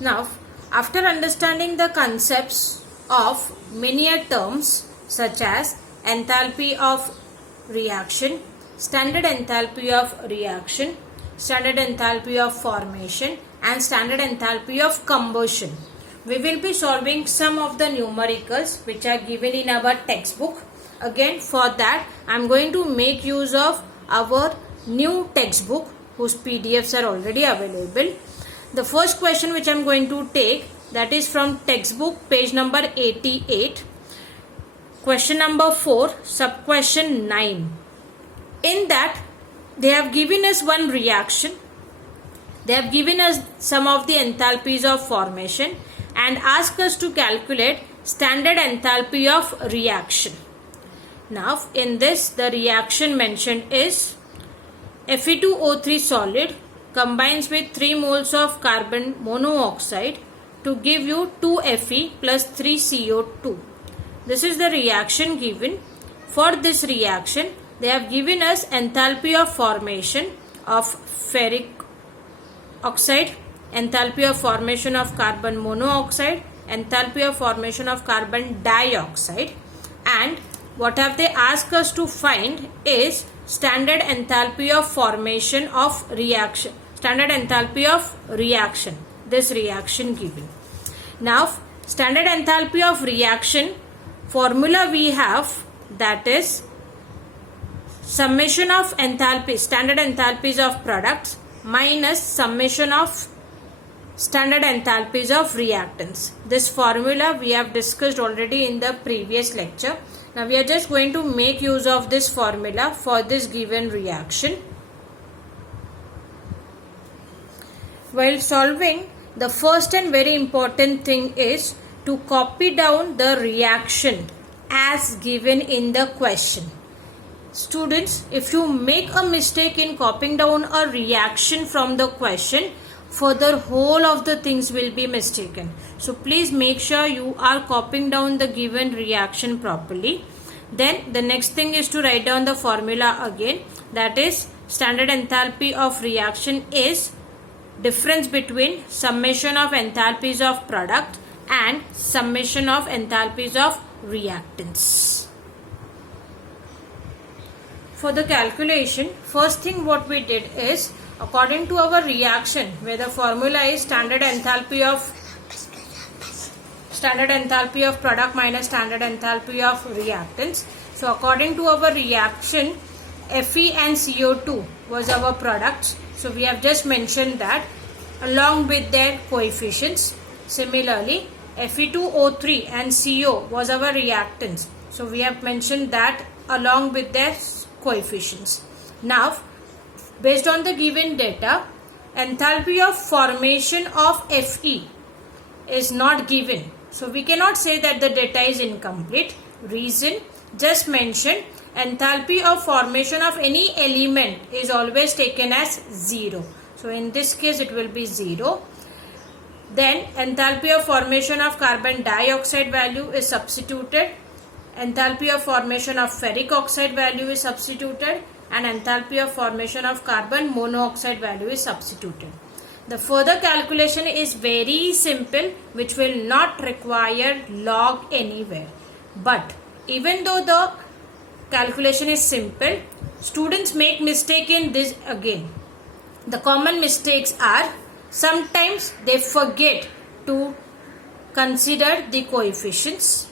Now, after understanding the concepts of many terms such as enthalpy of reaction, standard enthalpy of reaction, standard enthalpy of formation and standard enthalpy of combustion, we will be solving some of the numericals which are given in our textbook. Again, for that I am going to make use of our new textbook whose PDFs are already available. The first question which I am going to take, that is from textbook page number 88, question number 4, sub question 9. In that they have given us one reaction, they have given us some of the enthalpies of formation and ask us to calculate standard enthalpy of reaction. Now in this the reaction mentioned is Fe2O3 solid combines with 3 moles of carbon monoxide to give you 2 Fe plus 3 CO2. This is the reaction given. For this reaction they have given us enthalpy of formation of ferric oxide, enthalpy of formation of carbon monoxide, enthalpy of formation of carbon dioxide, and what have they asked us to find is standard enthalpy of formation of reaction, standard enthalpy of reaction, this reaction given. Now standard enthalpy of reaction formula we have, that is summation of enthalpy, standard enthalpies of products minus summation of standard enthalpies of reactants. This formula we have discussed already in the previous lecture. Now we are just going to make use of this formula for this given reaction. While solving, the first and very important thing is to copy down the reaction as given in the question. Students, if you make a mistake in copying down a reaction from the question, further whole of the things will be mistaken. So please make sure you are copying down the given reaction properly. Then the next thing is to write down the formula again, that is standard enthalpy of reaction is difference between summation of enthalpies of product and summation of enthalpies of reactants. For the calculation, first thing what we did is, according to our reaction where the formula is standard enthalpy of product minus standard enthalpy of reactants. So according to our reaction, Fe and CO2 was our products. So we have just mentioned that along with their coefficients. Similarly, Fe2O3 and CO was our reactants. So we have mentioned that along with their coefficients. Now, based on the given data, enthalpy of formation of Fe is not given. So we cannot say that the data is incomplete. Reason, just mentioned, enthalpy of formation of any element is always taken as 0. So in this case it will be 0. Then enthalpy of formation of carbon dioxide value is substituted. Enthalpy of formation of ferric oxide value is substituted. And enthalpy of formation of carbon monoxide value is substituted. The further calculation is very simple, which will not require log anywhere. But even though the calculation is simple, students make mistake in this again. The common mistakes are, sometimes they forget to consider the coefficients.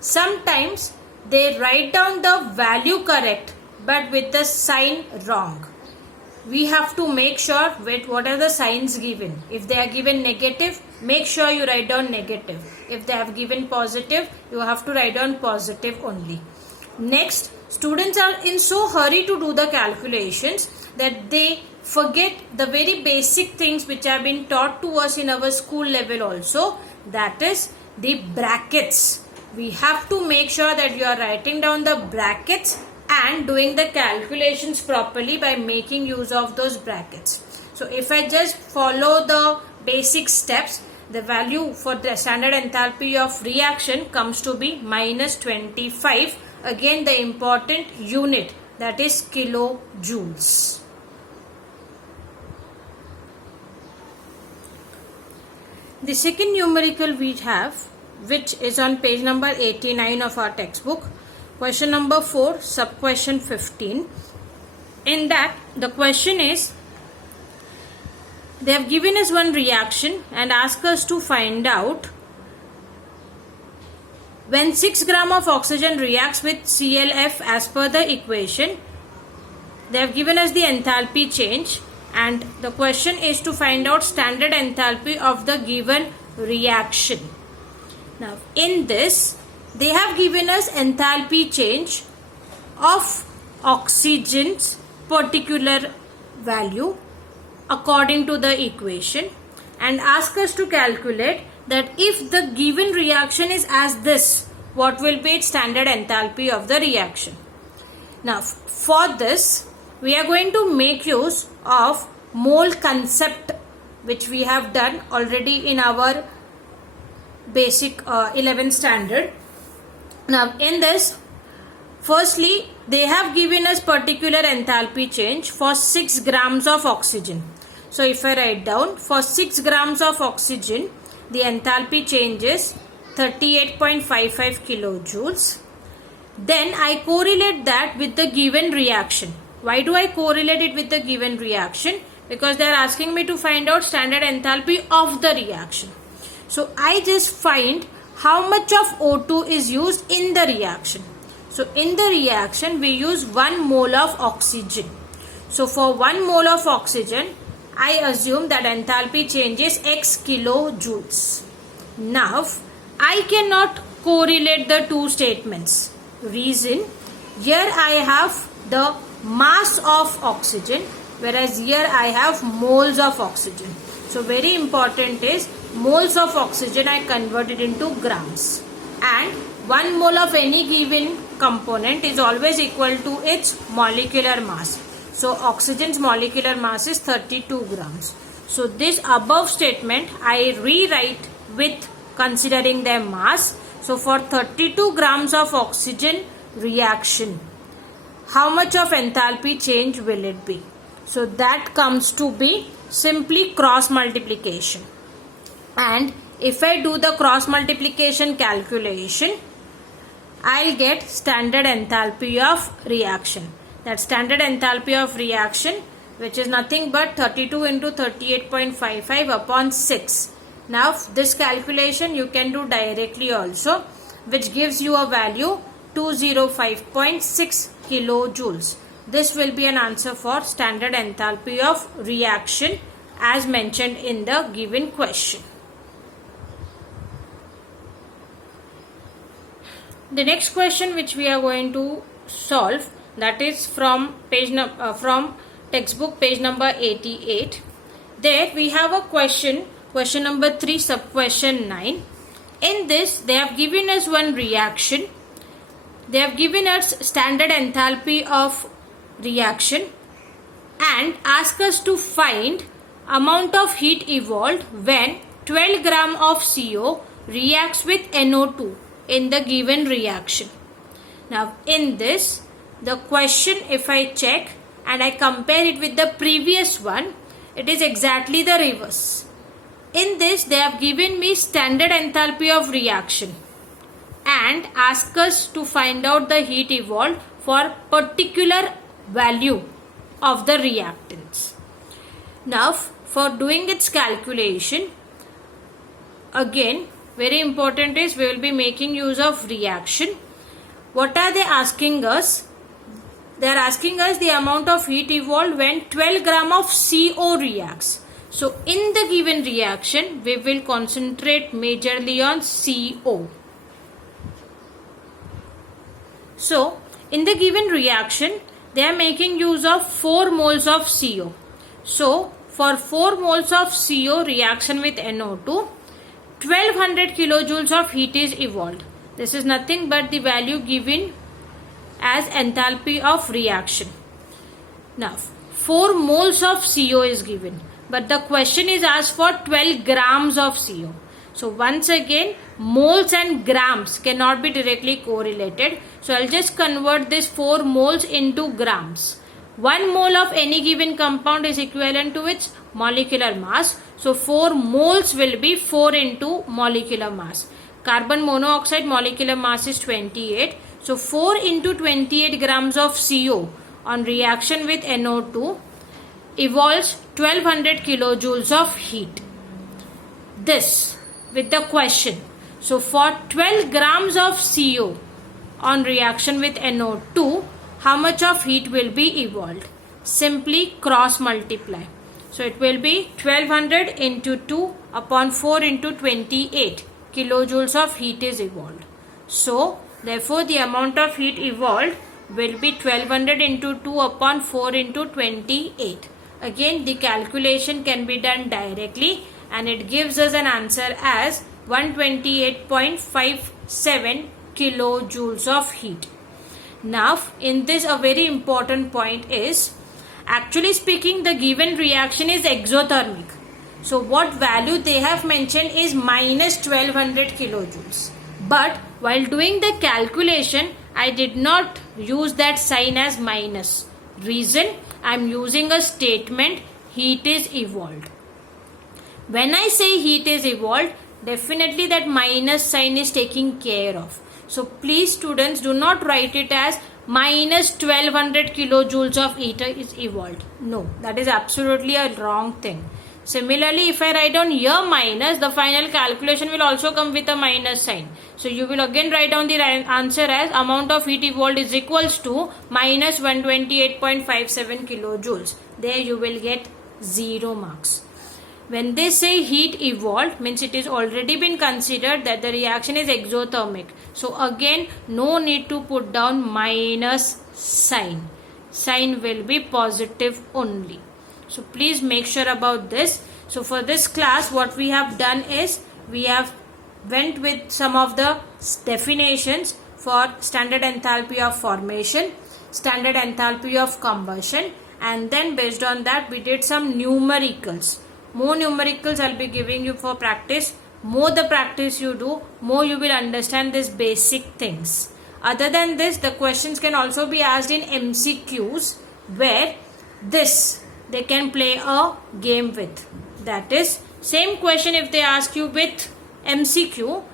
Sometimes they write down the value correct but with the sign wrong. We have to make sure with what are the signs given. If they are given negative, make sure you write down negative. If they have given positive, you have to write down positive only. Next, students are in so hurry to do the calculations that they forget the very basic things which have been taught to us in our school level also, that is the brackets. We have to make sure that you are writing down the brackets and doing the calculations properly by making use of those brackets. So if I just follow the basic steps, the value for the standard enthalpy of reaction comes to be minus 25. Again the important unit, that is kilojoules. The second numerical we have, which is on page number 89 of our textbook, question number 4, sub question 15. In that, the question is, they have given us one reaction and asked us to find out when 6 gram of oxygen reacts with ClF as per the equation. They have given us the enthalpy change, and the question is to find out standard enthalpy of the given reaction. Now, in this, they have given us enthalpy change of oxygen's particular value according to the equation, and ask us to calculate that if the given reaction is as this, what will be its standard enthalpy of the reaction. Now, for this, we are going to make use of mole concept, which we have done already in our basic 11th standard. Now, in this, firstly, they have given us particular enthalpy change for 6 grams of oxygen. So, if I write down, for 6 grams of oxygen, the enthalpy change is 38.55 kilojoules. Then I correlate that with the given reaction. Why do I correlate it with the given reaction? Because they are asking me to find out standard enthalpy of the reaction. So I just find how much of O2 is used in the reaction. So in the reaction, we use 1 mole of oxygen. So for 1 mole of oxygen, I assume that enthalpy change is x kilojoules. Now, I cannot correlate the two statements. Reason, here I have the mass of oxygen, whereas here I have moles of oxygen. So very important is moles of oxygen I converted into grams, and 1 mole of any given component is always equal to its molecular mass. So oxygen's molecular mass is 32 grams. So this above statement I rewrite with considering their mass. So for 32 grams of oxygen reaction, how much of enthalpy change will it be? So that comes to be simply cross multiplication. And if I do the cross multiplication calculation, I'll get standard enthalpy of reaction. That standard enthalpy of reaction, which is nothing but 32 into 38.55 upon 6. Now this calculation you can do directly also, which gives you a value 205.6 kilojoules. This will be an answer for standard enthalpy of reaction as mentioned in the given question. The next question which we are going to solve, that is from from textbook page number 88. There we have a question number 3, sub question 9. In this, they have given us one reaction. They have given us standard enthalpy of reaction and ask us to find amount of heat evolved when 12 gram of CO reacts with NO2 in the given reaction. Now in this, the question, if I check and I compare it with the previous one, it is exactly the reverse. In this, they have given me standard enthalpy of reaction and ask us to find out the heat evolved for particular value of the reactants. Now for doing its calculation, again very important is we will be making use of reaction. What are they asking us? They are asking us the amount of heat evolved when 12 gram of CO reacts. So in the given reaction, we will concentrate majorly on CO. So in the given reaction, they are making use of 4 moles of CO. So for 4 moles of CO reaction with NO2, 1200 kilojoules of heat is evolved. This is nothing but the value given as enthalpy of reaction. Now 4 moles of CO is given, but the question is asked for 12 grams of CO. So once again, moles and grams cannot be directly correlated. So I'll just convert this 4 moles into grams. 1 mole of any given compound is equivalent to its molecular mass. So 4 moles will be 4 into molecular mass. Carbon monoxide molecular mass is 28. So 4 into 28 grams of CO on reaction with NO2 evolves 1200 kilojoules of heat. This with the question. So for 12 grams of CO on reaction with NO2, how much of heat will be evolved? Simply cross multiply. So it will be 1200 into 2 upon 4 into 28 kilojoules of heat is evolved. So therefore the amount of heat evolved will be 1200 into 2 upon 4 into 28. Again the calculation can be done directly and it gives us an answer as 128.57 kilojoules of heat. Now in this a very important point is, actually speaking the given reaction is exothermic. So what value they have mentioned is minus 1200 kilojoules. But while doing the calculation, I did not use that sign as minus. Reason, I am using a statement heat is evolved. When I say heat is evolved, definitely that minus sign is taken care of. So please students, do not write it as minus 1200 kilojoules of heat is evolved. No, that is absolutely a wrong thing. Similarly, if I write down here minus, the final calculation will also come with a minus sign. So you will again write down the answer as amount of heat evolved is equals to minus 128.57 kilojoules. There you will get 0 marks. When they say heat evolved, means it is already been considered that the reaction is exothermic. So again, no need to put down minus sign. Sign will be positive only. So please make sure about this. So for this class, what we have done is, we have went with some of the definitions for standard enthalpy of formation, standard enthalpy of combustion, and then based on that we did some numericals. More numericals I'll be giving you for practice. More the practice you do, more you will understand these basic things. Other than this, the questions can also be asked in MCQs, where this they can play a game with. That is, same question if they ask you with MCQ,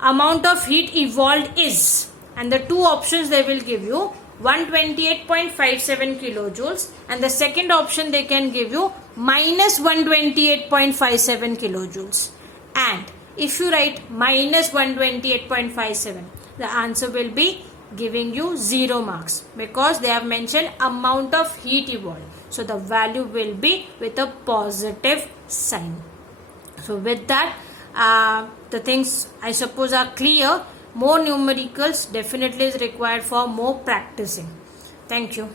amount of heat evolved is, and the two options they will give you, 128.57 kilojoules, and the second option they can give you minus 128.57 kilojoules. And if you write minus 128.57, the answer will be giving you 0 marks, because they have mentioned amount of heat evolved. So the value will be with a positive sign. So with that, the things I suppose are clear. More numericals definitely is required for more practicing. Thank you.